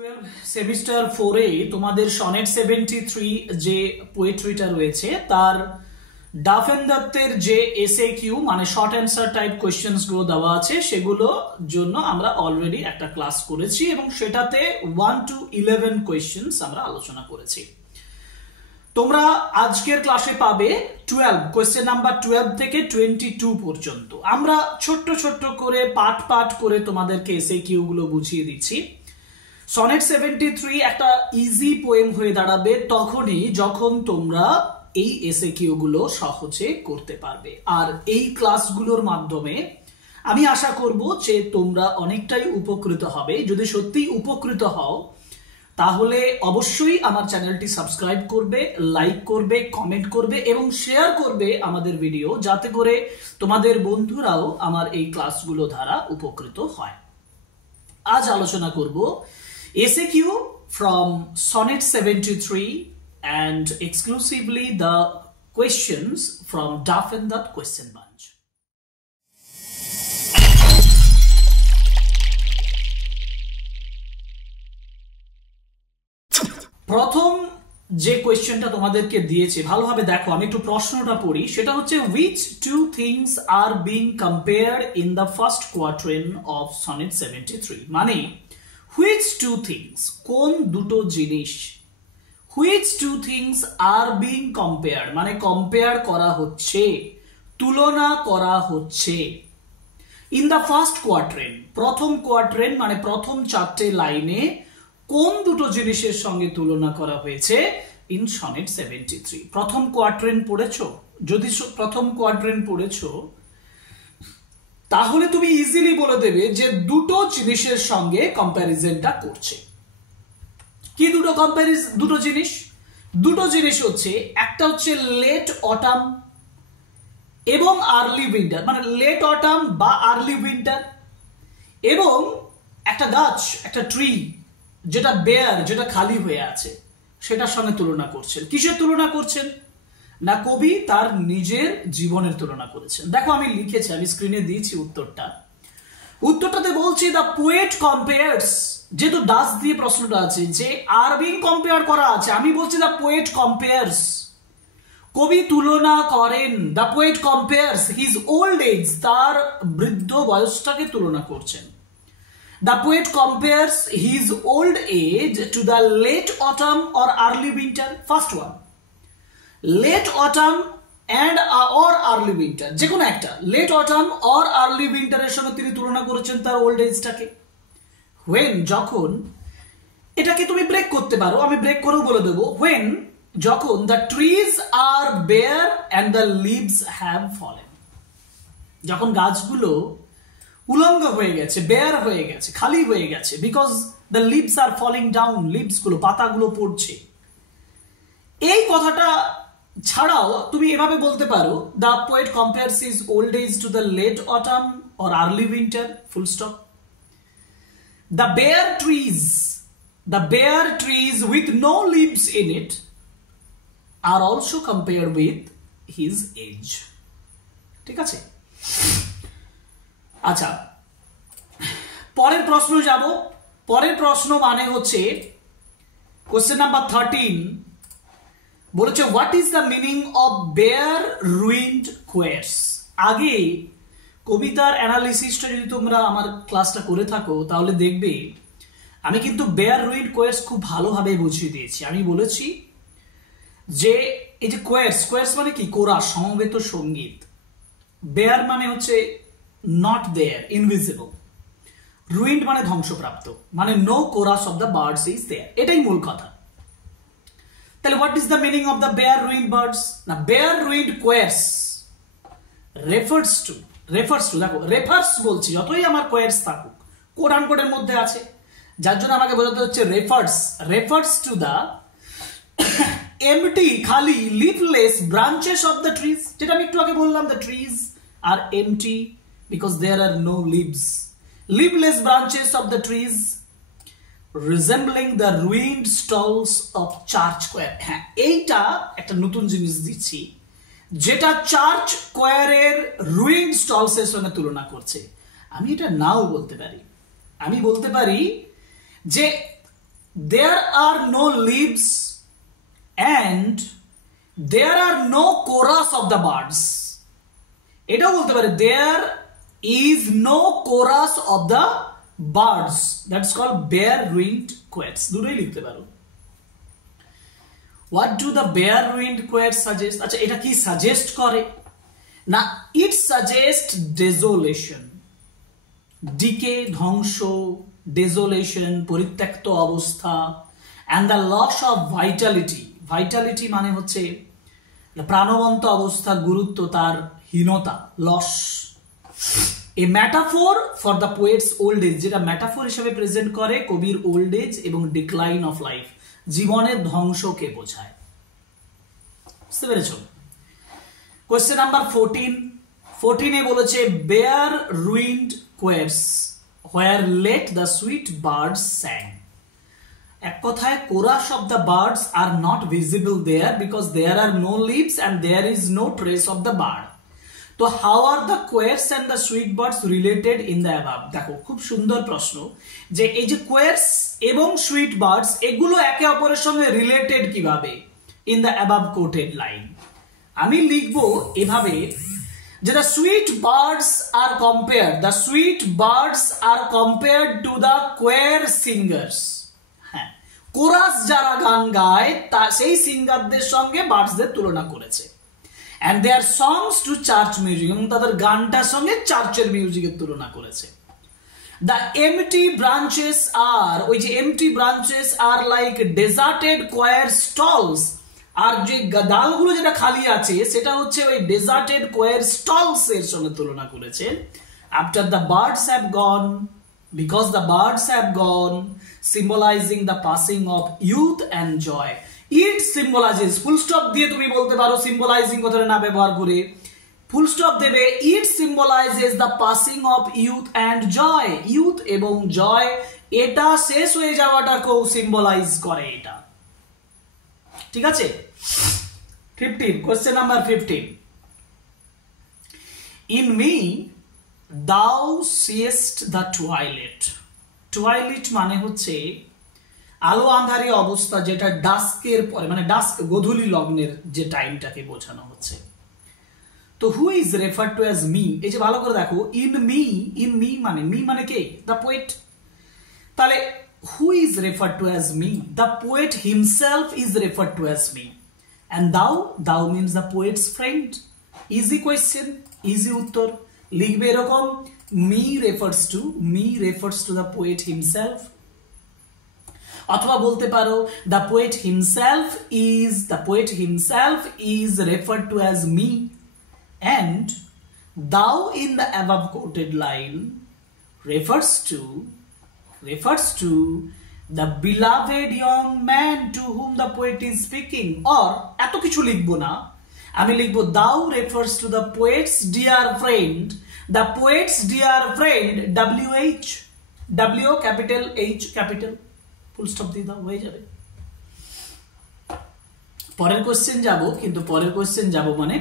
12 semester 4 এ তোমাদের sonnet 73 যে পোয়েট্রিটা রয়েছে তার ডাফেন দত্তের যে এসএ কিউ মানে শর্ট অ্যান্সার টাইপ কোশ্চেন্স গুলো দেওয়া আছে সেগুলো জন্য আমরা অলরেডি একটা ক্লাস করেছি এবং সেটাতে 1 to 11 কোশ্চেন্স আমরা আলোচনা করেছি। তোমরা আজকের ক্লাসে পাবে 12 কোশ্চেন নাম্বার 12 থেকে 22 পর্যন্ত। আমরা ছোট্ট ছোট্ট করে পাঠ করে তোমাদেরকে এসএ কিউ গুলো বুঝিয়ে দিচ্ছি। সনেট 73 একটা ইজি পোয়েম হয়ে দাঁড়াবে তখনই যখন তোমরা এই এসএ কিউ গুলো সহজে করতে পারবে। আর এই ক্লাসগুলোর মাধ্যমে আমি আশা করব যে তোমরা অনেকটাই উপকৃত হবে। যদি সত্যি উপকৃত হও তাহলে অবশ্যই আমার চ্যানেলটি সাবস্ক্রাইব করবে, লাইক করবে, কমেন্ট করবে এবং শেয়ার করবে আমাদের ভিডিও, যাতে করে তোমাদের বন্ধুরাও আমার এই ক্লাসগুলো দ্বারা উপকৃত হয়। আজ আলোচনা করব SAQ from Sonnet 73 and exclusively the questions from Duff and Dutt question bunch. প্রথম যে কোয়েশ্চেনটা তোমাদেরকে দিয়েছে ভালোভাবে দেখো, আমি একটু প্রশ্নটা পড়ি। সেটা হচ্ছে which two things are being compared in the first quatrain of Sonnet 73? মানে which two things, কোন দুটো জিনিস, which two things are being compared মানে কম্পেয়ার করা হচ্ছে, তুলনা করা হচ্ছে in the first quatrain, প্রথম কোয়াট্রেন মানে প্রথম চারটে লাইনে কোন দুটো জিনিসের সঙ্গে তুলনা করা হয়েছে ইন সনেট 73। প্রথম কোয়াট্রেন পড়েছো? যদি প্রথম কোয়াট্রেন পড়েছো তাহলে তুমি ইজিলি বলে দেবে যে দুটো জিনিসের সঙ্গে কম্প্যারিজনটা করছে। কি দুটো জিনিস? দুটো জিনিস হচ্ছে, একটা হচ্ছে লেট অটাম এবং আর্লি উইন্টার, মানে লেট অটাম বা আর্লি উইন্টার, এবং একটা গাছ, একটা ট্রি যেটা বেয়ার, যেটা খালি হয়ে আছে, সেটার সঙ্গে তুলনা করছেন। কিসের তুলনা করছেন? না, কবি তার নিজের জীবনের তুলনা করেছেন। দেখো আমি লিখেছি, আমি স্ক্রিনে দিয়েছি উত্তরটাতে বলছি দ্য পোয়েট কম্পেয়ার্স, যেহেতু ডাস দিয়ে প্রশ্নটা আছে যে আর বিং কম্পেয়ার করা আছে, আমি বলছি দ্য পোয়েট কম্পেয়ার্স, কবি তুলনা করেন, the poet compares his old age, তার বৃদ্ধ বয়সটাকে তুলনা করছেন। The poet compares his old age to the late autumn or early winter. First one, late autumn and or early winter, যে কোনো একটা, late autumn or early winter এর সঙ্গে তিনি তুলনা করেছেন তার ওল্ড এজটাকে। when, যখন, এটাকে তুমি ব্রেক করতে পারো, আমি ব্রেক করেও বলে দেবো, when, যখন the trees are bare and the leaves have fallen, যখন গাছগুলো উলঙ্গ হয়ে গেছে, বেয়ার হয়ে গেছে, খালি হয়ে গেছে, because the leaves are falling down, leaves গুলো, পাতাগুলো পড়ছে। এই কথাটা ছাড়াও তুমি এভাবে বলতে পারো the poet compares his old age to the late autumn or early winter, full stop. The bare trees with no leaves in it are also compare with his age. ঠিক আছে? আচ্ছা, পরের প্রশ্ন যাব। পরের প্রশ্ন মানে হচ্ছে কোশ্চেন নাম্বার 13 বলেছে what is the meaning of bare ruined কোয়েটস। আগে কবিতার অ্যানালিসিসটা যদি তোমরা আমার ক্লাসটা করে থাকো তাহলে দেখবে আমি কিন্তু বেয়ার রুইন্ড কোয়েটস খুব ভালোভাবে বুঝিয়ে দিয়েছি। আমি বলেছি যে এই যে কোয়েটস মানে কি? কোরা, সমবেত সঙ্গীত। বেয়ার মানে হচ্ছে not there, invisible. Ruined মানে ধ্বংসপ্রাপ্ত, মানে no chorus of the birds is there, এটাই মূল কথা। তাহলে what is the meaning of the bare ruined birds? না, bare ruined quails refers to দেখো refers বলছি, যতই আমার quails থাকুক, কোড আনকোডের মধ্যে আছে, যার জন্য আমাকে বোঝাতে হচ্ছে refers to the empty, খালি, leafless branches of the trees, যেটা আমি একটু আগে বললাম, the trees are empty because there are no leaves. Leafless branches of the trees resembling the ruined stalls of church choir. হ্যাঁ, এইটা একটা নতুন জিনিস দিচ্ছি যেটা চার্চ কোয়ারের ruined stalls এর সঙ্গে তুলনা করছে। আমি এটা নাও বলতে পারি, আমি বলতে পারি যে there are no leaves and there are no chorus of the birds. এটাও বলতে পারে there is no chorus of the birds. That's called bare-ruined quotes. দুটোই লিখতে পারো। What do the bare-ruined quotes suggest? আচ্ছা, এটা কি সাজেস্ট করে না? It suggests desolation, decay, ধ্বংস, desolation, পরিত্যক্ত অবস্থা, and the loss of vitality. Vitality মানে হচ্ছে প্রাণবন্ত অবস্থা, গুরুত্ব তার হীনতা, loss. A metaphor for the poet's old age, যেটা মেটাফর হিসেবে প্রেজেন্ট করে কবির ওল্ড এজ এবং ডিক্লাইন অফ লাইফ, জীবনের ধ্বংসকে বোঝায়। বুঝতে পেরেছো? কোয়েশ্চেন নাম্বার 14 বলেছে bare ruined quotes where let the sweet birds sang. এক কথায় chorus of the birds are not visible there because there are no leaves and there is no trace of the bird. তো how are the quotes and the sweet birds related in the above? দেখো খুব সুন্দর প্রশ্ন যে এই যে quotes এবং sweet birds এগুলো একে অপরের সঙ্গে রিলেটেড কিভাবে in the above quoted line। আমি লিখবো এভাবে যে the sweet birds are compared to the choir singers। হ্যাঁ, কোরাস যারা গান গায় তা সেই সিঙ্গারদের সঙ্গে বার্ডসদের তুলনা করেছে। and their songs to church music, এবং তাদের গানটার সঙ্গে চার্চের মিউজিকের তুলনা করেছে। the empty branches are like deserted choir stalls, আর যে ডালগুলো যেটা খালি আছে সেটা হচ্ছে ওই deserted choir stalls এর সঙ্গে তুলনা করেছে। after the birds have gone, because the birds have gone, symbolizing the passing of youth and joy. It symbolizes, full stop দিয়ে তুমি বলতে পারো symbolizing কথাটা না ব্যবহার করে ফুল স্টপ দেবে। it symbolizes the passing of youth and joy, youth এবং joy এটা শেষ হয়ে যাওয়াটাকেও সিম্বলাইজ করে এটা। ঠিক আছে? 15, question number 15, in me thou seest the twilight. twilight মানে হচ্ছে আলো আঁধারি অবস্থা, যেটা ডাস্কের পরে মানে ডাস্ক গোধূলি লগ্নের যে টাইমটাকে বোঝানো হচ্ছে। তো হু is referred to as me, এই যে ভালো করে দেখো ইন মি মানে কে? The poet. তাহলে who is referred to as me? The poet himself is referred to as me. And thou means the poet's friend. Easy question, easy উত্তর। লিখবে এরকম me refers to the poet himself, অথবা বলতে পারো the poet himself is referred to as me, and thou in the above quoted line refers to the beloved young man to whom the poet is speaking। or এত কিছু লিখবো না, আমি লিখবো thou refers to the poet's dear friend, W capital H capital, full stop দিয়ে দাও, হয়ে যাবে। পরের কোশ্চেন যাব, কিন্তু পরের কোশ্চেন যাব মানে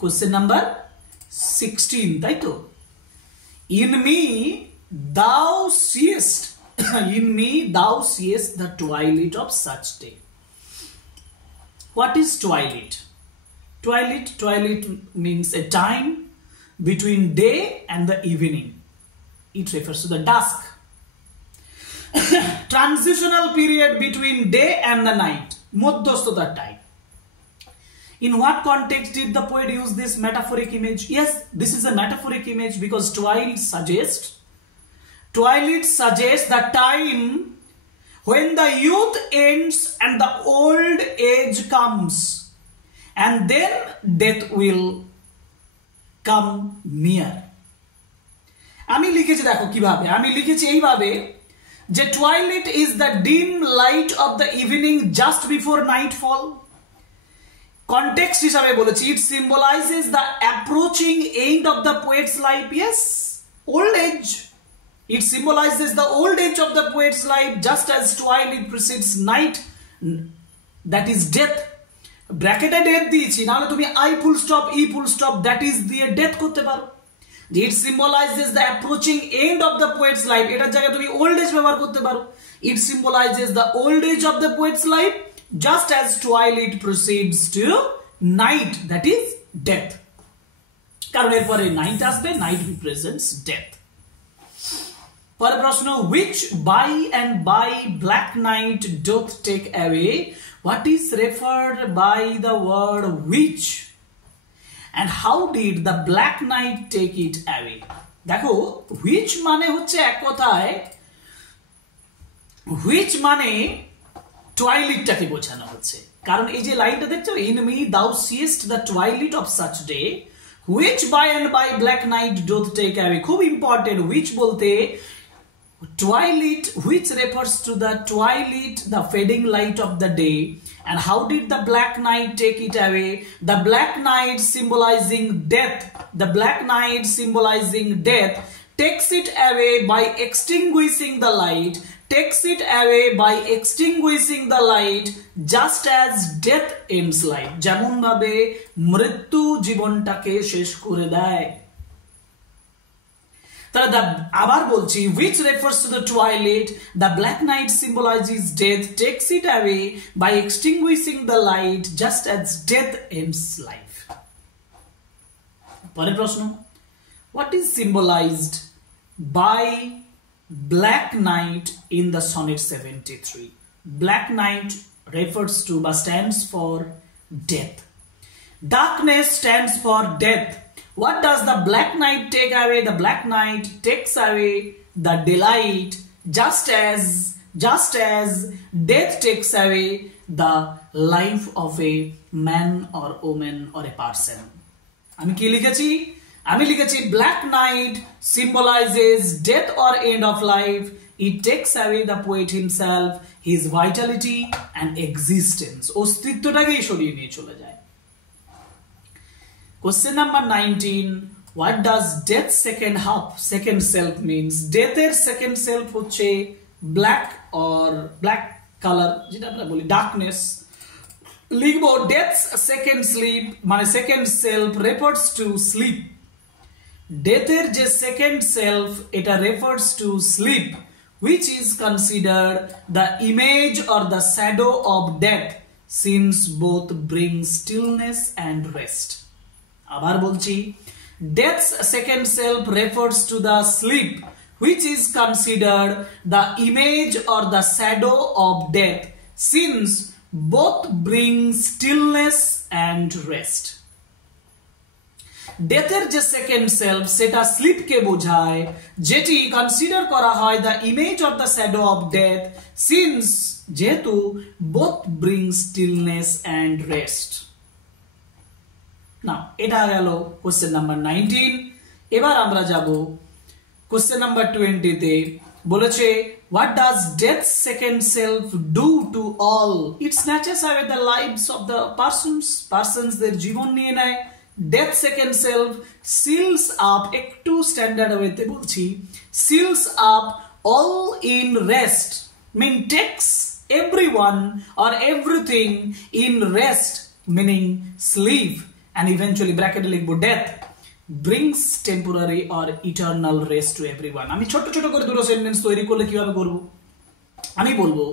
কোশ্চেন নাম্বার 16, তাই তো? in me thou seest the twilight of such day. what is twilight? Twilight means a time between day and the evening. It refers to the dusk, transitional period between day and the night, মধ্যস্থতার time. in what context did the poet use this metaphoric image? Yes, this is a metaphoric image because twilight suggests the time when the youth ends and the old age comes, and then death will come near. আমি লিখেছি, দেখো কিভাবে আমি লিখেছি, এইভাবে যে twilight is the dim light of the evening just before nightfall. Context হিসাবে বলেছি it symbolizes the approaching end of the poet's life. Yes, old age. It symbolizes the old age of the poet's life, just as twilight precedes night, that is death. ব্র্যাকেটে death দিয়েছি, নাহলে তুমি I full stop E full stop that is দিয়ে death করতে পারো। It symbolizes the approaching end of the poet's life, এটার জায়গায় তুমি old age ব্যবহার করতে পারো। It symbolizes the old age of the poet's life, just as twilight proceeds to night, that is death. কারণ এরপরে নাইট আসবে, নাইট রিপ্রেজেন্টস ডেথ। পরের প্রশ্ন, which by and by black night doth take away, what is referred by the word which, and how did the black night take it away? দেখো which মানে হচ্ছে এক কথায় which মানে টুয়াইলাইটটাকে বোঝানো হচ্ছে, কারণ এই যে লাইনটা দেখছো, in me thou seest the twilight of such day which by and by black night doth take away। খুব ইম্পর্টেন্ট, which বলতে twilight, which refers to the twilight, the fading light of the day. And how did the black night take it away? The black night symbolizing death, the black night symbolizing death takes it away by extinguishing the light, takes it away by extinguishing the light, just as death ends life, যেমন ভাবে মৃত্যু জীবনটাকে শেষ করে দেয়। তাহলে আবার বলছি, which refers to the twilight, the black night symbolizes death, takes it away by extinguishing the light, just as death ends life। পরের প্রশ্ন, what is symbolized by black night in the sonnet 73? Black night refers to বা stands for death. Darkness stands for death. What does the black night take away? The black night takes away the delight, just as death takes away the life of a man or woman or a person. আমি কি লিখেছি? আমি লিখেছি black night symbolizes death or end of life. It takes away the poet himself, his vitality and existence. অস্তিত্বটাকেই সরিয়ে নিয়ে চলে যায়। Question number 19, what does death's second half, second self means? Death এর second self হচ্ছে black or black color, যেটা আমরা বলি darkness। লিখবো death's second sleep মানে second self refers to sleep। death এর যে second self এটা refers to sleep, which is considered the image or the shadow of death, since both bring stillness and rest। আবার বলছি, death's second self refers to the sleep, which is considered the image or the shadow of death, since both bring stillness and rest। ডেথের যে second self সেটা স্লিপকে বোঝায়, যেটি consider করা হয় the image of the shadow of death, since যেহেতু both bring stillness and rest. না, এটা গেল কোশ্চেন নাম্বার 19। এবার আমরা যাব কোশ্চেন নাম্বার 20 তে। বলেছে, what does death's second self do to all? It snatches away the lives of the persons দের জীবন নিয়ে নেয়। death second self seals up, একটু স্ট্যান্ডার্ড ওয়েতে বলছি, seals up all in rest, mean takes everyone or everything in rest, meaning sleep, and eventually bracket লিখবো death brings temporary or eternal rest to everyone। আমি ছোট ছোট করে দুটো sentence তৈরি করলে কিভাবে করব? আমি বলবো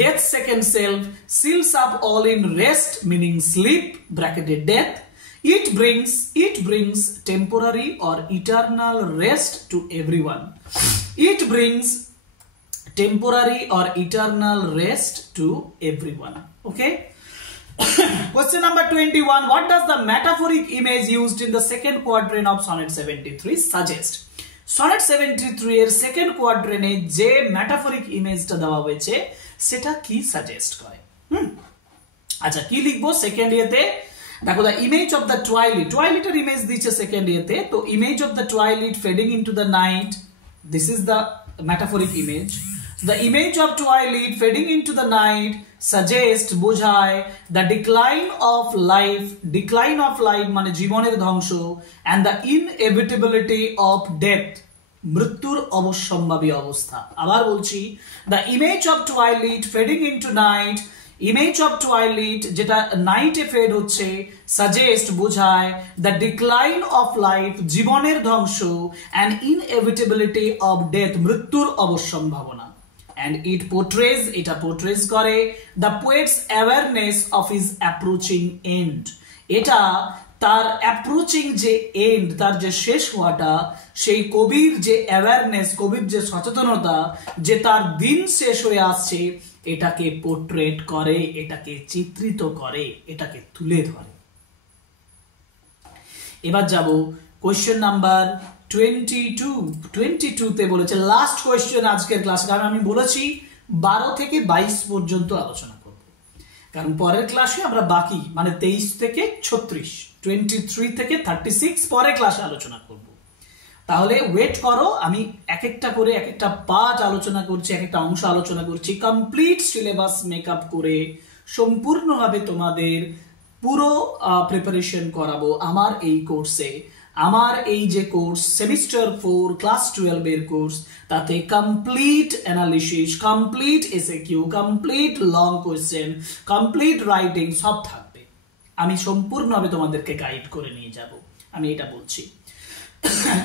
death second self seals up all in rest, meaning sleep, bracketed death. It brings temporary or eternal rest to everyone. It brings temporary or eternal rest to everyone. Okay? Question number 21, what does the metaphoric image used in the second quatrain of sonnet 73 suggest? sonnet 73 এর second কোয়াড্রেনে যে ম্যাটাফরিক ইমেজটা দেওয়া হয়েছে সেটা কি suggest করে? আচ্ছা, কি লিখবো সেকেন্ড ইয়েতে? দেখো, the image of the twilight এর ইমেজ দিচ্ছে সেকেন্ড ইয়েতে, তো image of the twilight fading into the night, this is the metaphoric image. The image of twilight fading into the night suggest, বোঝায় the decline of life মানে জীবনের ধ্বংস, and the inevitability of death, মৃত্যুর অবশ্যম্ভাবী অবস্থা। আবার বলছি, the image of twilight fading into night, image of twilight যেটা নাইটে ফেড হচ্ছে, সাজেস্ট বোঝায় দ্য ডিক্লাইন অফ লাইফ জীবনের ধ্বংস, অ্যান্ড ইনএভিটেবিলিটি অফ ডেথ মৃত্যুর অবশ্যম্ভাবনা। and it portrays, এটা portrays করে the poet's awareness of his approaching end. এটা তার অ্যাপ্রোচিং যে এন্ড, তার যে শেষ হওয়াটা, সেই কবির যে অ্যাওয়ারনেস, কবির যে সচেতনতা যে তার দিন শেষ হয়ে আসছে, এটাকে পোর্ট্রেট করে, এটাকে চিত্রিত করে, এটাকে তুলে ধরে। এবার যাব কোয়েশ্চেন নাম্বার 22 তে বলেছে লাস্ট কোয়েশ্চেন আজকের ক্লাস, কারণ আমি বলেছি 12 থেকে 22 পর্যন্ত আলোচনা করব, কারণ পরের ক্লাসে আমরা বাকি মানে 23 থেকে 36, 23 থেকে 36 পরের ক্লাসে আলোচনা করব। তাহলে ওয়েট করো, আমি এক একটা করে এক একটা পার্ট আলোচনা করছি, এক একটা অংশ আলোচনা করছি, কমপ্লিট সিলেবাস মেকআপ করে সম্পূর্ণভাবে তোমাদের পুরো প্রিপারেশন করাবো আমার এই কোর্সে। আমার এই যে কোর্স সেমিস্টার 4 ক্লাস 12 এর কোর্স, তাতে complete analysis, complete SAQ, complete long question, complete writing সব থাকবে। আমি সম্পূর্ণভাবে তোমাদেরকে গাইড করে নিয়ে যাব, আমি এটা বলছি।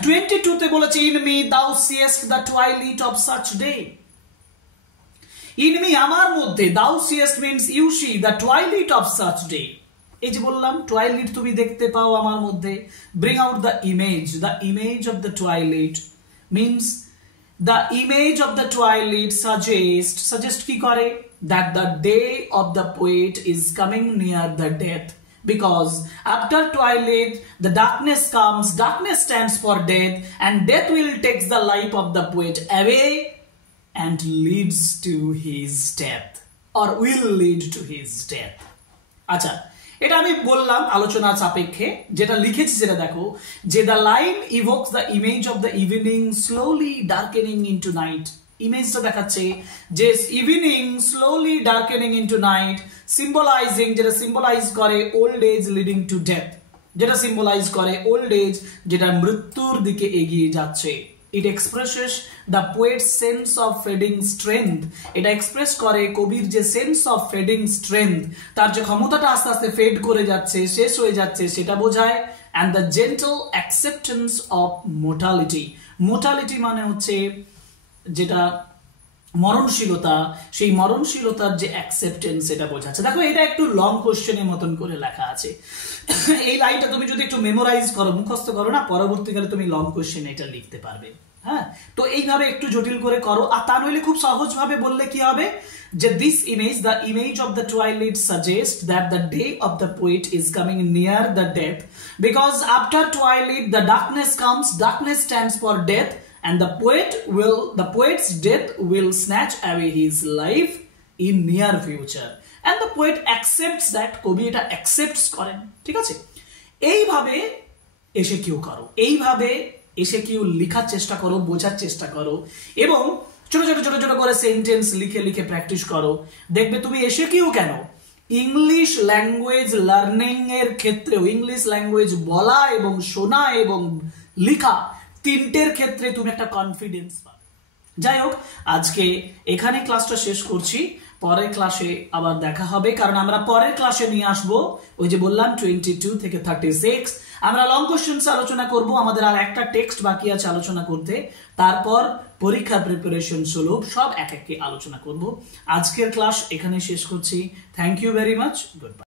22 তে বলেছে in me thou seest the twilight of such day. In me আমার মধ্যে, thou seest means you see the twilight of such day. এই যে বললাম টুয়াইলাইট তুমি দেখতে পাও আমার মধ্যে। Bring out the image of the twilight means the image of the twilight suggest কি করে, that the day of the poet is coming near the death, because after twilight the darkness comes, darkness stands for death, and death will take the life of the poet away and leads to his death, or will lead to his death. আচ্ছা, এটা আমি বললাম আলোচনা সাপেক্ষে, যেটা লিখেছি সেটা দেখো, যে the line evokes the image of the evening slowly darkening into night. ইমেজটা দেখাচ্ছে যে evening slowly darkening into night, symbolizing, যেটা সিম্বলাইজ করে old age leading to death, যেটা সিম্বলাইজ করে ওল্ড এজ, যেটা মৃত্যুর দিকে এগিয়ে যাচ্ছে। It expresses the poet's sense of fading strength, এটা এক্সপ্রেস করে কবির যে সেন্স অফ ফেডিং স্ট্রেংথ, তার যে ক্ষমতাটা আস্তে আস্তে ফেড করে যাচ্ছে, শেষ হয়ে যাচ্ছে, সেটা বোঝায়। And the gentle acceptance of mortality, mortality মানে হচ্ছে যেটা মরণশীলতা, সেই মরণশীলতার যে অ্যাকসেপ্টেন্স সেটা বোঝাচ্ছে। দেখো এটা একটু লং কোশ্চেনের মতন করে লেখা আছে, এই লাইনটা তুমি যদি একটু মেমোরাইজ করো, মুখস্থ করো না, পরবর্তীকালে তুমি লং কোশ্চেনে এটা লিখতে পারবে। হ্যাঁ, তো এইভাবে একটু জটিল করে করো, আর তা নইলে খুব সহজ ভাবে বললে কি হবে, যে this image, the image of the twilight suggest that the day of the poet is coming near the death, because after twilight the darkness comes, darkness stands for death, and the poet's death will snatch away his life in near future, and the poet accepts that, কবি এটা accepts করেন। ঠিক আছে, এইভাবে এসে Q করো, এইভাবে এসে কিউ লেখার চেষ্টা করো, বোঝার চেষ্টা করো, এবং ছোট ছোট ছোট ছোট করে সেন্টেন্স লিখে লিখে প্র্যাকটিস করো। দেখবে তুমি এসে কিউ কেন, ইংলিশ ল্যাঙ্গুয়েজ লার্নিং এর ক্ষেত্রেও, ইংলিশ ল্যাঙ্গুয়েজ বলা এবং শোনা এবং লেখা তিনটের ক্ষেত্রে তুমি একটা কনফিডেন্স পাবে। যাই হোক, আজকে এখানে ক্লাসটা শেষ করছি, পরের ক্লাসে আবার দেখা হবে, কারণ আমরা পরের ক্লাসে নিয়ে আসবো ওই যে বললাম 22 থেকে 36 আমরা লং কোশ্চেন্স আলোচনা করব। আমাদের আর একটা টেক্সট বাকি আছে আলোচনা করতে, তারপর পরীক্ষা প্রিপারেশন সলভ সব এক একে আলোচনা করব। আজকের ক্লাস এখানে শেষ করছি। Thank you very much, good by.